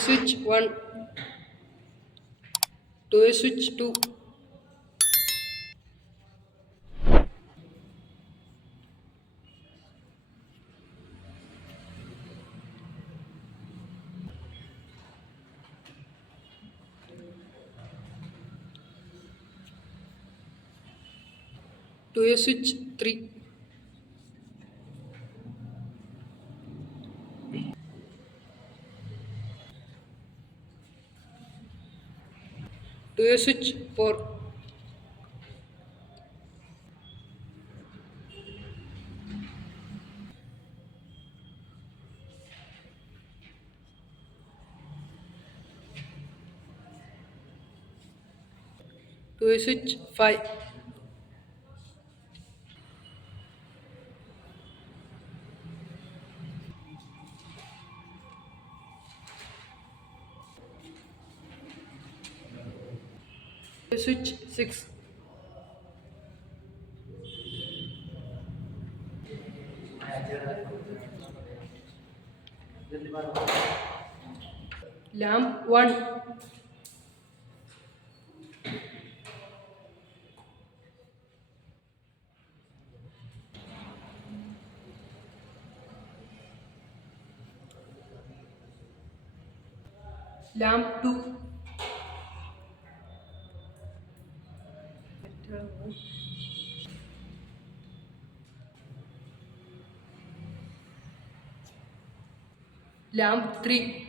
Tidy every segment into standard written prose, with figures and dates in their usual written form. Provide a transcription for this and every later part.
switch 1, to a switch 2, to a switch 3, to a switch 4, to a switch 5, to a switch 6, lamp 1, lamp 2, lamp 3,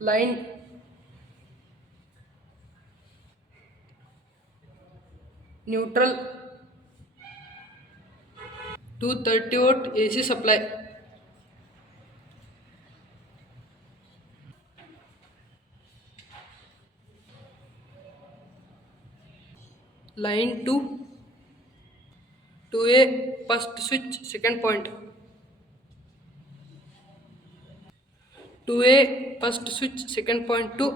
line neutral, 230 volt AC supply, line 2, to a first switch second point, to a first switch second point to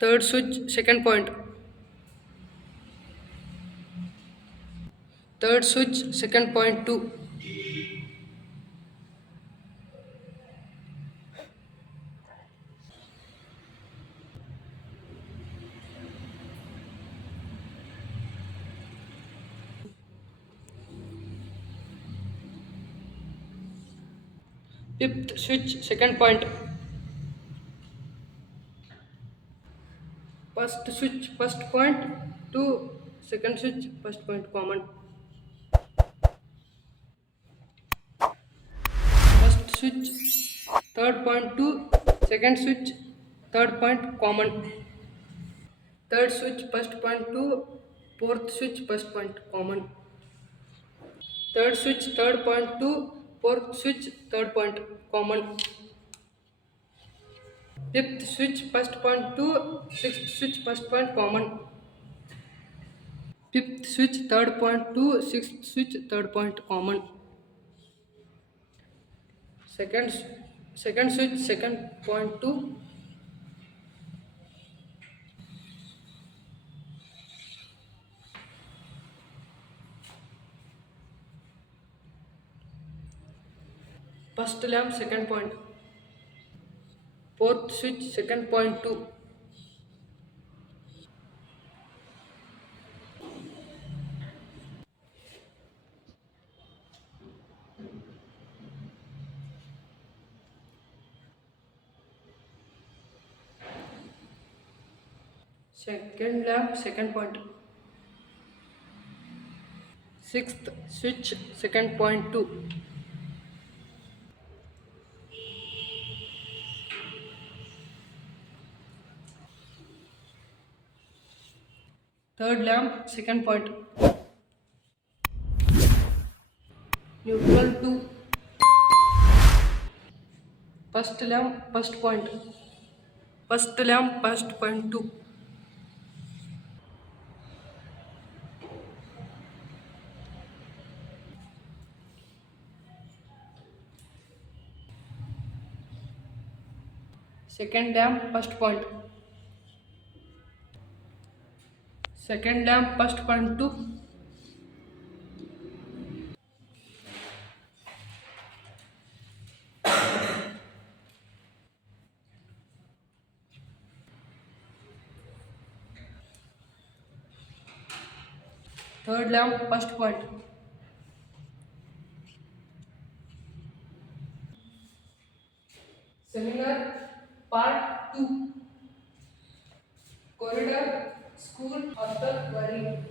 third switch second point, third switch second point to fifth switch second point, first switch first point to second switch first point common, first switch third point to second switch third point common, third switch first point to fourth switch first point common, third switch third point to fourth switch third point common, fifth switch first point to sixth switch first point common, fifth switch third point to sixth switch third point common, second second switch second point to first lamp second point, fourth switch second point to second lamp second point, sixth switch second point to third lamp second point, neutral to First lamp, first point. First lamp, first point 2. Second lamp, first point. Second lamp, first point 2. Third lamp, first point. Seminar, part 2. Corridor, school, hostel, wiring.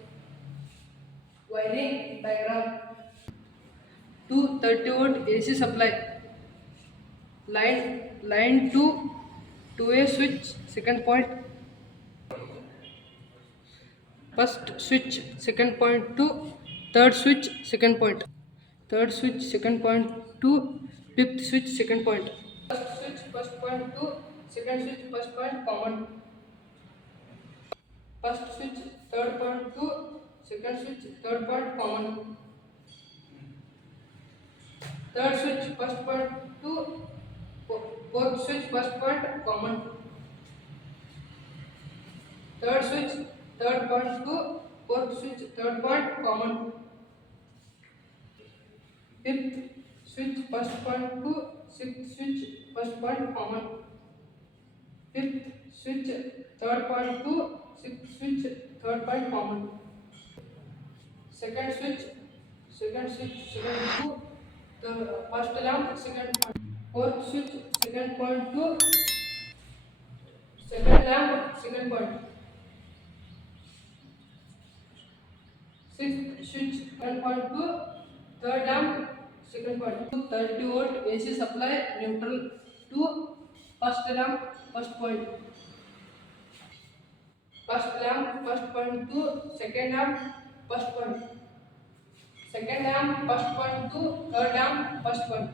Wiring diagram. 230 volt AC supply. Line to 2A switch, second point. First switch, second point to third switch, second point. Third switch, second point to fifth switch, second point. First switch, first point to second switch, first point common. First switch, third point to second switch, third point common. Third switch, first point to fourth switch, first point common. Third switch, third point to fourth switch, third point common. Fifth switch, first point to sixth switch, first point common. Fifth switch, third point to sixth switch, third point common. Second switch, second to the first lamp, second point. Fourth switch, second point to second lamp, second point. Sixth switch, second point to third lamp, second point. 30 volt AC supply neutral to first lamp, first point. First lamp, first point to second lamp, first point. Second lamp, first point to third lamp, first point.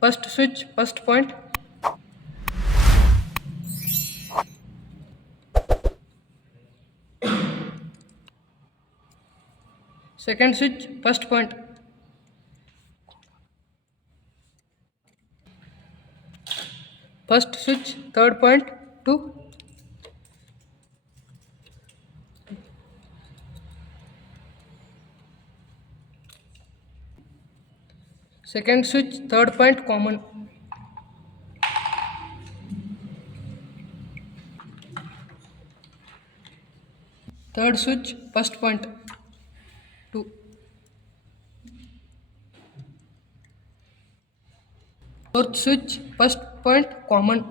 First switch, first point. Second switch, first point. First switch, third point to second switch, third point common. Third switch, first point to fourth switch, first point common.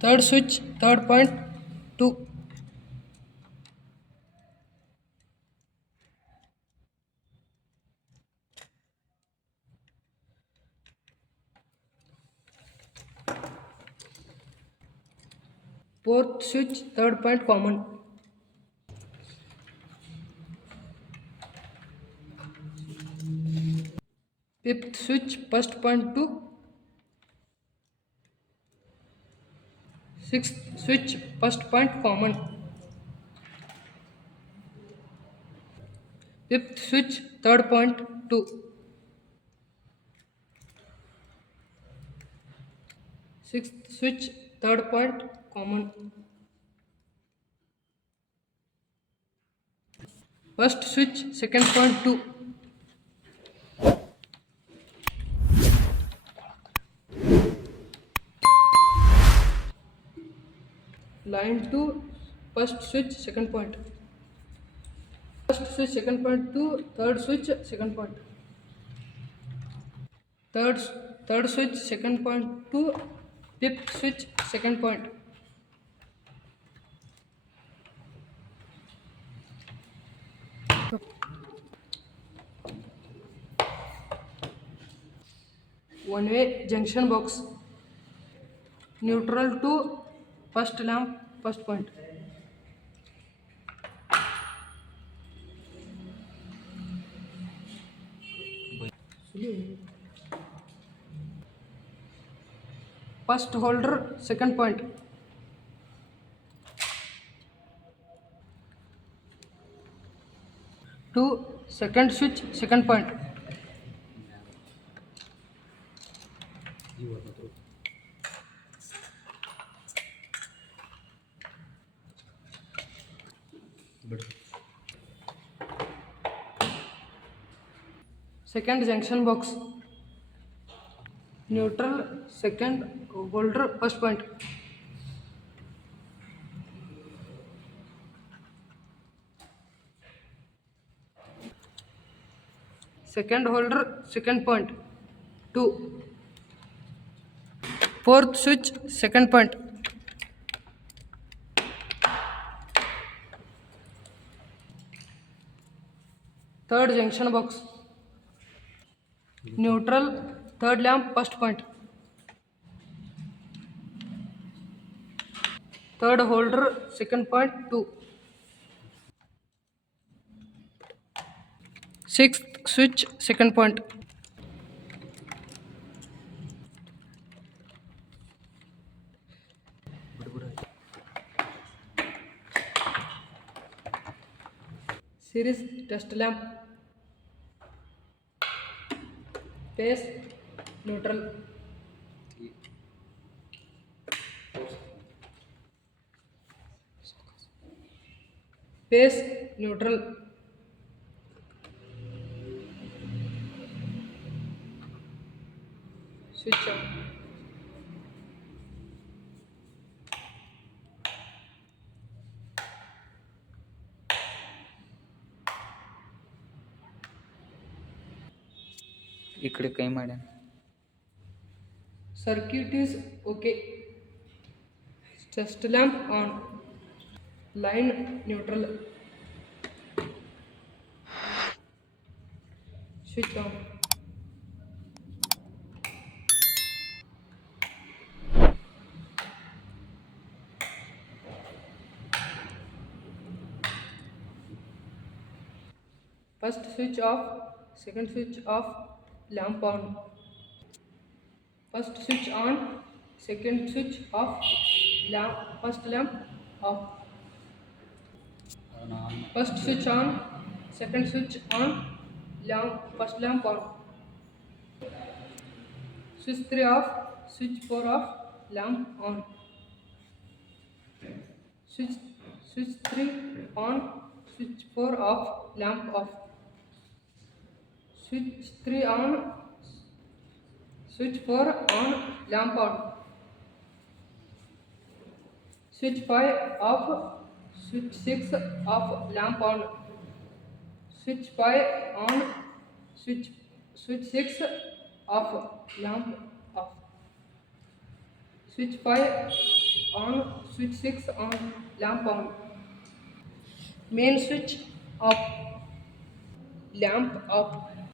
Third switch, third point to fourth switch, third point common. Fifth switch first point to sixth switch first point common. Fifth switch third point to sixth switch third point common. First switch second point to line to first switch second point. First switch second point to third switch second point. Third third switch second point to fifth switch second point. One way junction box. Neutral to first lamp first point. First holder second point. To second switch second point. Second junction box. Neutral second holder first point. Second holder second point. 2. Fourth switch second point. Third junction box. Neutral third lamp first point. Third holder second point 2. Sixth switch second point. Series test lamp. Phase neutral. Phase neutral. Switch on. इकडे काही माड्या Circuit is okay. Test lamp on. Line neutral. Switch on. First switch off. Second switch off. Lamp on. First switch on. Second switch off. First lamp off. First switch on. Second switch on. First lamp on. Switch 3 off. Switch 4 off. Lamp on. Switch switch 3 on. Switch 4 off. Lamp off. Switch 3 on. Switch 4 on. Lamp on. Switch 5 off. Switch 6 off. Lamp on. Switch 5 on. Switch 6 off. Lamp off. Switch 5 on. Switch 6 on. Lamp on. Main switch off. Lamp off.